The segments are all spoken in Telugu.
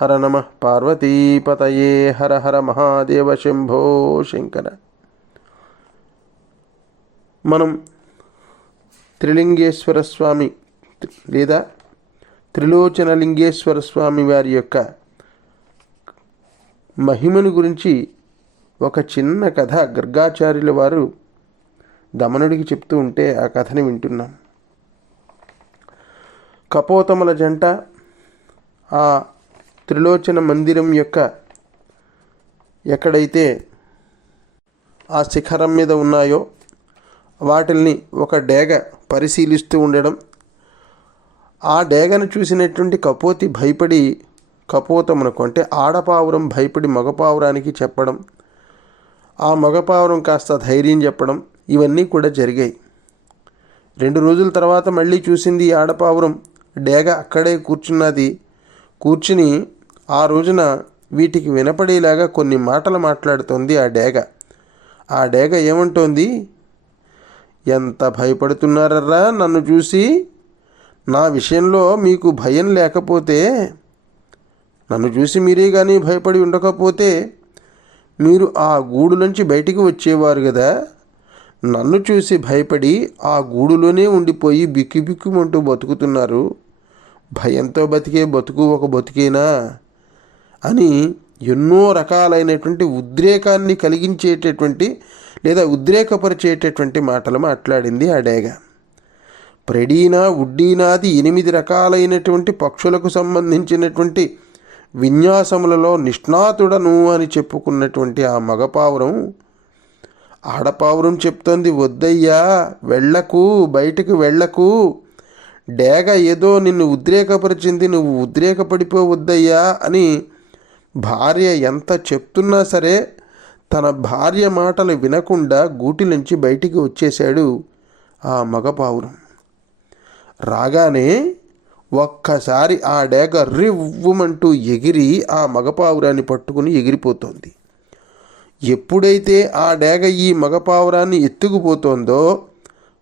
హర నమ పార్వతీపతయే హర హర మహాదేవ శంభో శంకర. మనం త్రిలింగేశ్వర స్వామి లేదా త్రిలోచన లింగేశ్వర స్వామి వారి యొక్క మహిమను గురించి ఒక చిన్న కథ గర్గాచార్యుల వారు దమనుడికి చెప్తూ ఉంటే ఆ కథని వింటున్నాం. కపోతముల జంట ఆ త్రిలోచన మందిరం యొక్క ఎక్కడైతే ఆ శిఖరం మీద ఉన్నాయో వాటిల్ని ఒక డేగ పరిశీలిస్తూ ఉండడం. ఆ డేగను చూసినటువంటి కపోతి భయపడి కపోతమునకు అంటే ఆడపావురం భయపడి మగపావురానికి చెప్పడం. ఆ మగపావురం కాస్త ధైర్యం చెప్పడం. ఇవన్నీ కూడా జరిగాయి. రెండు రోజుల తర్వాత మళ్ళీ చూసింది ఆడపావురం. డేగ అక్కడే కూర్చున్నది. కూర్చుని ఆ రోజున వీటికి వినపడేలాగా కొన్ని మాటలు మాట్లాడుతోంది ఆ డేగ. ఆ డేగ ఏమంటోంది? ఎంత భయపడుతున్నారర్రా నన్ను చూసి? నా విషయంలో మీకు భయం లేకపోతే? నన్ను చూసి మీరే కానీ భయపడి ఉండకపోతే? మీరు ఆ గూడు నుంచి బయటికి వచ్చేవారు కదా నన్ను చూసి భయపడి ఆ గూడులోనే ఉండిపోయి బిక్కిబిక్కుమంటూ బతుకుతున్నారు. భయంతో బతికే బతుకు ఒక బతికేనా? అని ఎన్నో రకాలైనటువంటి ఉద్రేకాన్ని కలిగించేటటువంటి లేదా ఉద్రేకపరిచేటటువంటి మాటలు మాట్లాడింది ఆ డేగ ప్రెడీనా ఉడ్డీనాది ఎనిమిది రకాలైనటువంటి పక్షులకు సంబంధించినటువంటి విన్యాసములలో నిష్ణాతుడను అని చెప్పుకున్నటువంటి ఆ మగపావురం ఆడపావురం చెప్తోంది వద్దయ్యా వెళ్ళకు బయటకు వెళ్ళకు. డేగ ఏదో నిన్ను ఉద్రేకపరిచింది నువ్వు ఉద్రేకపడిపోవద్దయ్యా అని భార్య ఎంత చెప్తున్నా సరే తన భార్య మాటలు వినకుండా గూటి నుంచి బయటికి వచ్చేశాడు ఆ మగపావురం. రాగానే ఒక్కసారి ఆ డేగ రివ్వుమంటూ ఎగిరి ఆ మగపావురాన్ని పట్టుకుని ఎగిరిపోతోంది. ఎప్పుడైతే ఆ డేగ ఈ మగపావురాన్ని ఎత్తుకుపోతోందో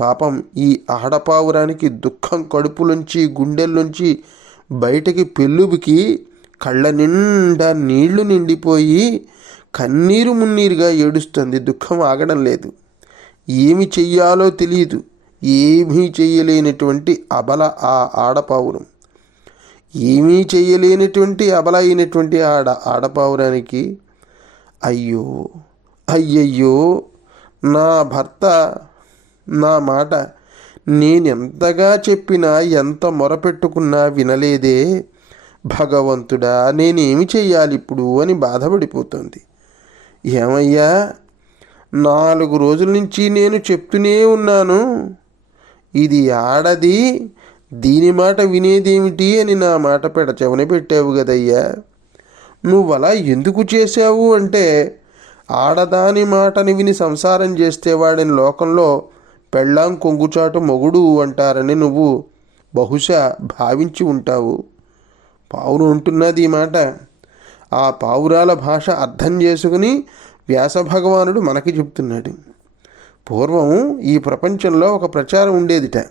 పాపం ఈ ఆడపావురానికి దుఃఖం కడుపులోంచి గుండెల్లోంచి బయటకి పెళ్ళుబికి కళ్ళ నిండా నీళ్ళు నిండిపోయి కన్నీరు మున్నీరుగా ఏడుస్తుంది. దుఃఖం ఆగడం లేదు. ఏమి చెయ్యాలో తెలియదు ఏమీ చెయ్యలేనటువంటి అబల ఆ ఆడపావురం. ఏమీ చెయ్యలేనటువంటి అబల అయినటువంటి ఆడ ఆడపావురానికి అయ్యో అయ్యయ్యో నా భర్త నా మాట నేనెంతగా చెప్పినా ఎంత మొరపెట్టుకున్నా వినలేదే. భగవంతుడా నేనేమి చెయ్యాలి ఇప్పుడు అని బాధపడిపోతుంది. ఏమయ్యా నాలుగు రోజుల నుంచి నేను చెప్తూనే ఉన్నాను. ఇది ఆడది దీని మాట వినేదేమిటి అని నా మాట పెడ పెట్టావు కదయ్యా. నువ్వు అలా ఎందుకు చేశావు అంటే ఆడదాని మాటని విని సంసారం చేస్తే వాడిని లోకంలో పెళ్ళాం కొంగుచాటు మొగుడు అంటారని నువ్వు బహుశా భావించి ఉంటావు. పావురు ఉంటున్నది ఈ మాట. ఆ పావురాల భాష అర్థం చేసుకుని వ్యాస భగవానుడు మనకి చెప్తున్నాడు. పూర్వం ఈ ప్రపంచంలో ఒక ప్రచారం ఉండేదిట.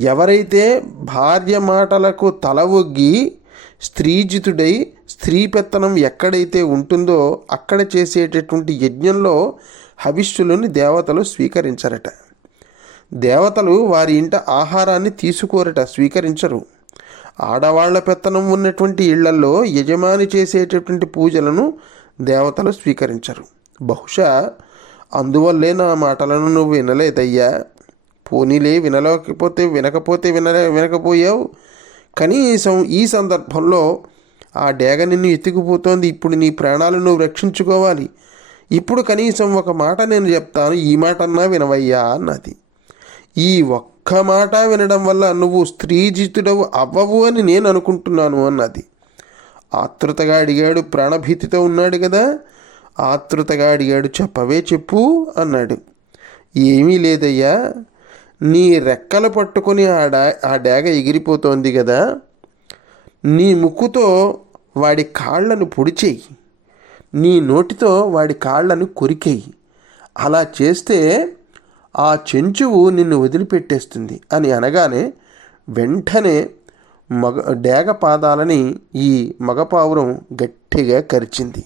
ఎవరైతే భార్య మాటలకు తల ఒగ్గి స్త్రీజితుడై స్త్రీ పెత్తనం ఎక్కడైతే ఉంటుందో అక్కడ చేసేటటువంటి యజ్ఞంలో హవిష్యులని దేవతలు స్వీకరించరట. దేవతలు వారి ఇంట ఆహారాన్ని తీసుకోరట స్వీకరించరు. ఆడవాళ్ళ పెత్తనం ఉన్నటువంటి ఇళ్ళలో యజమాని చేసేటటువంటి పూజలను దేవతలు స్వీకరించరు. బహుశా అందువల్లే నా మాటలను నువ్వు వినలేదయ్యా. పోనీలే వినలేకపోతే వినకపోతే వినలే వినకపోయావు. కనీసం ఈ సందర్భంలో ఆ డేగ నిన్ను ఎత్తుకుపోతోంది. ఇప్పుడు నీ ప్రాణాలు నువ్వు రక్షించుకోవాలి. ఇప్పుడు కనీసం ఒక మాట నేను చెప్తాను. ఈ మాటన్నా వినవయ్యా అన్నది. ఈ ఒక్క మాట వినడం వల్ల నువ్వు స్త్రీజితుడవు అవ్వవు అని నేను అనుకుంటున్నాను అన్నది. ఆతృతగా అడిగాడు ప్రాణభీతితో ఉన్నాడు కదా. ఆతృతగా అడిగాడు చెప్పవే చెప్పు అన్నాడు. ఏమీ లేదయ్యా నీ రెక్కలు పట్టుకొని ఆ డా ఆ డేగ ఎగిరిపోతోంది కదా. నీ ముక్కుతో వాడి కాళ్ళను పొడిచేయి. నీ నోటితో వాడి కాళ్ళను కొరికేయి. అలా చేస్తే ఆ చెంచువు నిన్ను వదిలిపెట్టేస్తుంది అని అనగానే వెంటనే మగ డేగ పాదాలని ఈ మగపావురం గట్టిగా కరిచింది.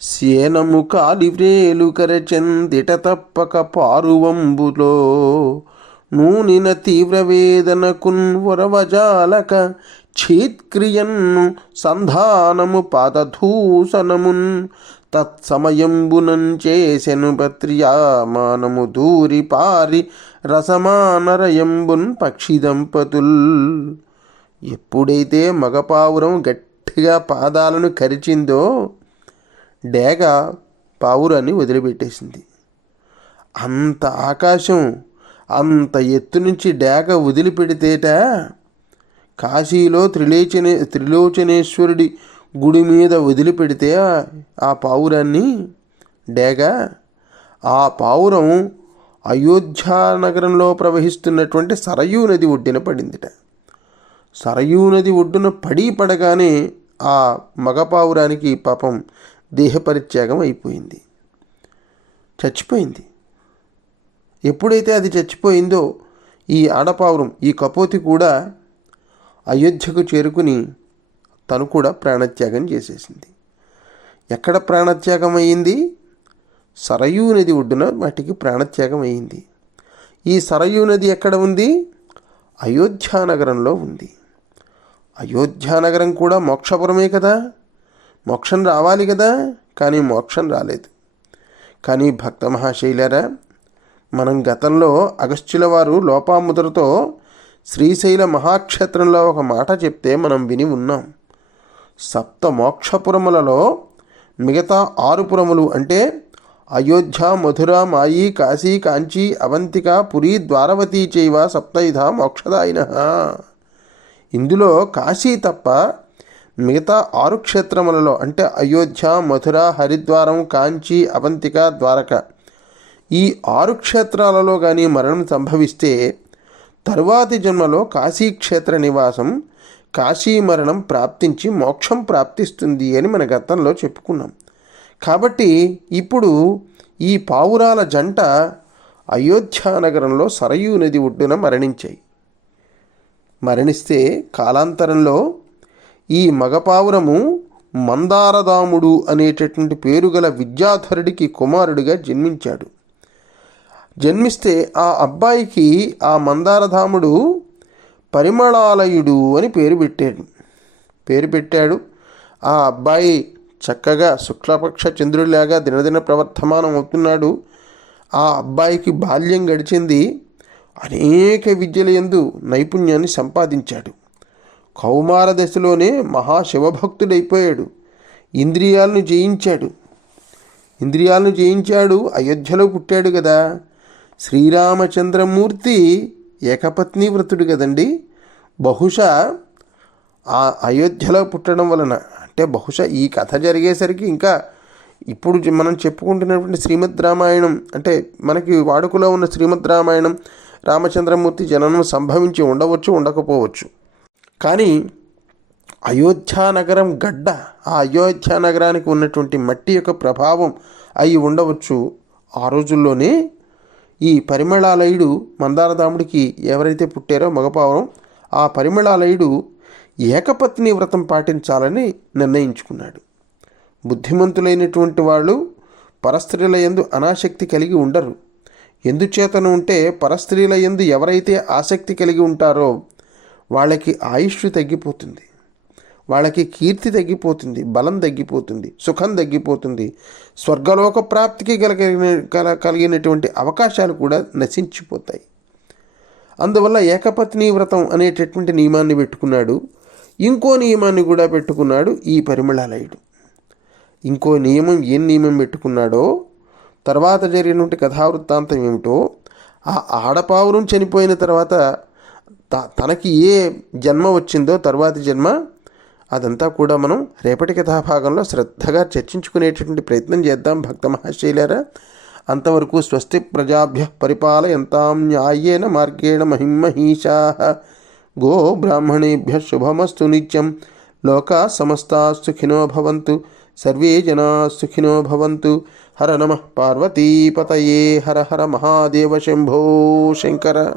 సేనము కాలివ్రేలు కరచెందిట తప్పక పారువంబులో నూనిన తీవ్ర వేదనకున్ వరవజాలక ఛేత్క్రియన్ను సంధానము పాదధూసనమున్ తత్సమయంబునం చేసెను పత్రియామానము దూరి పారి రసమానరయంబున్ పక్షి దంపతుల్ ఎప్పుడైతే మగపావురం గట్టిగా పాదాలను కరిచిందో డేగ పావురాన్ని వదిలిపెట్టేసింది. అంత ఆకాశం అంత ఎత్తు నుంచి డేగ వదిలిపెడితేట కాశీలో త్రిలోచనే త్రిలోచనేశ్వరుడి గుడి మీద వదిలిపెడితే ఆ పావురాన్ని డేగ. ఆ పావురం అయోధ్యా నగరంలో ప్రవహిస్తున్నటువంటి సరయూ నది ఒడ్డున పడిందిట. సరయూ నది ఒడ్డున పడి పడగానే ఆ మగపావురానికి పాపం దేహపరిత్యాగం అయిపోయింది. చచ్చిపోయింది. ఎప్పుడైతే అది చచ్చిపోయిందో ఈ ఆడపావురం ఈ కపోతి కూడా అయోధ్యకు చేరుకుని తను కూడా ప్రాణత్యాగం చేసేసింది. ఎక్కడ ప్రాణత్యాగం అయ్యింది? సరయూ నది ఒడ్డున వాటికి ప్రాణత్యాగం అయ్యింది. ఈ సరయూ నది ఎక్కడ ఉంది? అయోధ్యానగరంలో ఉంది. అయోధ్యానగరం కూడా మోక్షపురమే కదా? మోక్షం రావాలి కదా? కానీ మోక్షం రాలేదు. కానీ భక్త మహాశైలరా మనం గతంలో అగస్త్యుల వారు లోపాముద్రతో శ్రీశైల మహాక్షేత్రంలో ఒక మాట చెప్తే మనం విని ఉన్నాం. సప్త మోక్షపురములలో మిగతా ఆరు పురములు అంటే అయోధ్య మధుర మాయి కాశీ కాంచీ అవంతిక పురి ద్వారవతి చైవ సప్తైధ మోక్షదాయిన. ఇందులో కాశీ తప్ప మిగతా ఆరు క్షేత్రములలో అంటే అయోధ్య మధుర హరిద్వారం కాంచీ అవంతిక ద్వారక ఈ ఆరు క్షేత్రాలలో కానీ మరణం సంభవిస్తే తరువాతి జన్మలో కాశీక్షేత్ర నివాసం కాశీ మరణం ప్రాప్తించి మోక్షం ప్రాప్తిస్తుంది అని మన గతంలో చెప్పుకున్నాం. కాబట్టి ఇప్పుడు ఈ పావురాల జంట అయోధ్యానగరంలో సరయూ నది ఒడ్డున మరణించాయి. మరణిస్తే కాలాంతరంలో ఈ మగపావురము మందారదాముడు అనేటటువంటి పేరు గల విద్యాధరుడికి కుమారుడిగా జన్మించాడు. జన్మిస్తే ఆ అబ్బాయికి ఆ మందారధాముడు పరిమళాలయుడు అని పేరు పెట్టాడు. పేరు పెట్టాడు. ఆ అబ్బాయి చక్కగా శుక్లపక్ష చంద్రుడిలాగా దినదిన ప్రవర్తమానం అవుతున్నాడు. ఆ అబ్బాయికి బాల్యం గడిచింది. అనేక విద్యల యందు నైపుణ్యాన్ని సంపాదించాడు. కౌమార దశలోనే మహాశివభక్తుడైపోయాడు. ఇంద్రియాలను జయించాడు. ఇంద్రియాలను జయించాడు. అయోధ్యలో పుట్టాడు కదా. శ్రీరామచంద్రమూర్తి ఏకపత్ని వ్రతుడు కదండి. బహుశా ఆ అయోధ్యలో పుట్టడం వలన అంటే బహుశా ఈ కథ జరిగేసరికి ఇంకా ఇప్పుడు మనం చెప్పుకుంటున్నటువంటి శ్రీమద్ రామాయణం అంటే మనకి వాడుకలో ఉన్న శ్రీమద్ రామాయణం రామచంద్రమూర్తి జననం సంభవించి ఉండవచ్చు ఉండకపోవచ్చు. కానీ అయోధ్యానగరం గడ్డ ఆ అయోధ్యానగరానికి ఉన్నటువంటి మట్టి యొక్క ప్రభావం అయి ఉండవచ్చు ఆ రోజుల్లోనే. ఈ పరిమళాలయుడు మందారదాముడికి ఎవరైతే పుట్టారో మగపావురం ఆ పరిమళాలయుడు ఏకపత్ని వ్రతం పాటించాలని నిర్ణయించుకున్నాడు. బుద్ధిమంతులైనటువంటి వాళ్ళు పరస్త్రీల యందు అనాసక్తి కలిగి ఉండరు. ఎందుచేతను ఉంటే పరస్త్రీల యందు ఎవరైతే ఆసక్తి కలిగి ఉంటారో వాళ్ళకి ఆయుష్ తగ్గిపోతుంది. వాళ్ళకి కీర్తి తగ్గిపోతుంది బలం తగ్గిపోతుంది సుఖం తగ్గిపోతుంది. స్వర్గలోక ప్రాప్తికి కలిగిన కల- కలిగినటువంటి అవకాశాలు కూడా నశించిపోతాయి. అందువల్ల ఏకపత్ని వ్రతం అనేటటువంటి నియమాన్ని పెట్టుకున్నాడు. ఇంకో నియమాన్ని కూడా పెట్టుకున్నాడు ఈ పరిమళాలయుడు. ఇంకో నియమం ఏం నియమం పెట్టుకున్నాడో తర్వాత జరిగినటువంటి కథావృత్తాంతం ఏమిటో ఆ ఆడపావురం చనిపోయిన తర్వాత త- తనకి ఏ జన్మ వచ్చిందో తర్వాతి జన్మ అదంతా కూడా మనం రేపటి కథాభాగంలో శ్రద్ధగా చర్చించుకునేటటువంటి ప్రయత్నం చేద్దాం భక్త మహాశైలారా. అంతవరకు స్వస్తి ప్రజాభ్య పరిపాలయంతాం న్యాయేన మార్గేణ మహిమహీషా గో బ్రాహ్మణేభ్య శుభమస్తు నిత్యం. లోకా సమస్తా సుఖినో భవంతు. సర్వే జనా సుఖినో భవంతు. హర నమ పార్వతీపతయే. హర హర మహాదేవ శంభో శంకర.